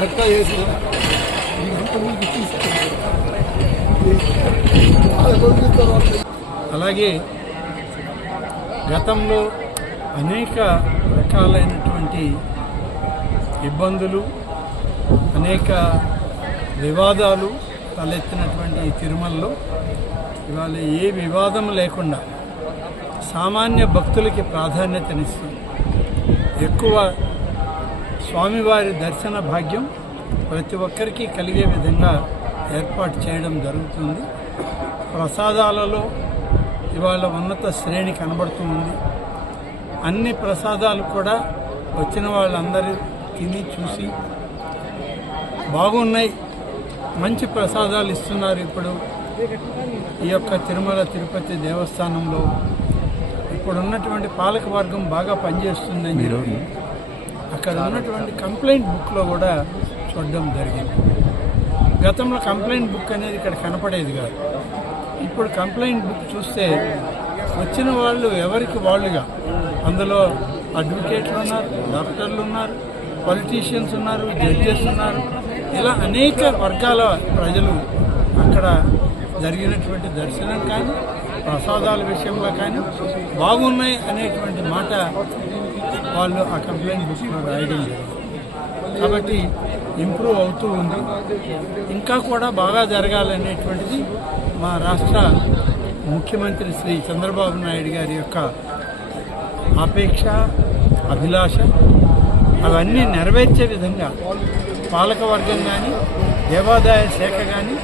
లెక్క వేసి అలాగే గతంలో అనేక రకాలైనటువంటి ఇబ్బందులు అనేక వివాదాలు తలెత్తినటువంటి ఈ తిరుమలలో ఇవాళ ఏ వివాదం లేకుండా సామాన్య భక్తులకి ప్రాధాన్యతనిస్తుంది. ఎక్కువ స్వామివారి దర్శన భాగ్యం ప్రతి ఒక్కరికి కలిగే విధంగా ఏర్పాటు చేయడం జరుగుతుంది. ప్రసాదాలలో ఇవాళ ఉన్నత శ్రేణి కనబడుతూ ఉంది. అన్ని ప్రసాదాలు కూడా వచ్చిన వాళ్ళందరూ తిని చూసి బాగున్నాయి మంచి ప్రసాదాలు ఇస్తున్నారు ఇప్పుడు. ఈ యొక్క తిరుమల తిరుపతి దేవస్థానంలో ఇప్పుడు ఉన్నటువంటి బాగా పనిచేస్తుందని ఇక్కడ అక్కడ ఉన్నటువంటి కంప్లైంట్ బుక్లో కూడా చూడడం జరిగింది. గతంలో కంప్లైంట్ బుక్ అనేది ఇక్కడ కనపడేది కాదు. ఇప్పుడు కంప్లైంట్ బుక్ చూస్తే వచ్చిన వాళ్ళు ఎవరికి వాళ్ళుగా అందులో అడ్వకేట్లు ఉన్నారు డాక్టర్లు ఉన్నారు పొలిటీషియన్స్ ఉన్నారు జడ్జెస్ ఉన్నారు. ఇలా అనేక వర్గాల ప్రజలు అక్కడ జరిగినటువంటి దర్శనం కానీ ప్రసాదాల విషయంలో కానీ బాగున్నాయి అనేటువంటి మాట వాళ్ళు ఆ కంప్లైంట్ బుక్లో రాయడం కాబట్టి ఇంప్రూవ్ అవుతూ ఉంది. ఇంకా కూడా బాగా జరగాలనేటువంటిది మా రాష్ట్ర ముఖ్యమంత్రి శ్రీ చంద్రబాబు నాయుడు గారి యొక్క ఆపేక్ష అభిలాష. అవన్నీ నెరవేర్చే విధంగా పాలకవర్గం కానీ దేవాదాయ శాఖ కానీ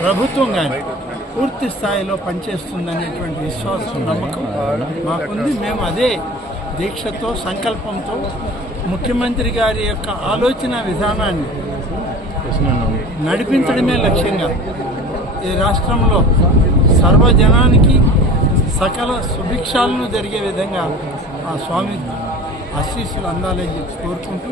ప్రభుత్వం కానీ పూర్తి స్థాయిలో పనిచేస్తుందనేటువంటి విశ్వాసం నమ్మకం మాకుంది. మేము అదే దీక్షతో సంకల్పంతో ముఖ్యమంత్రి గారి యొక్క ఆలోచన విధానాన్ని నడిపించడమే లక్ష్యంగా ఈ రాష్ట్రంలో సర్వజనానికి సకల సుభిక్షాలను జరిగే విధంగా ఆ స్వామి ఆశీస్సులు అందాలని చెప్పి కోరుకుంటూ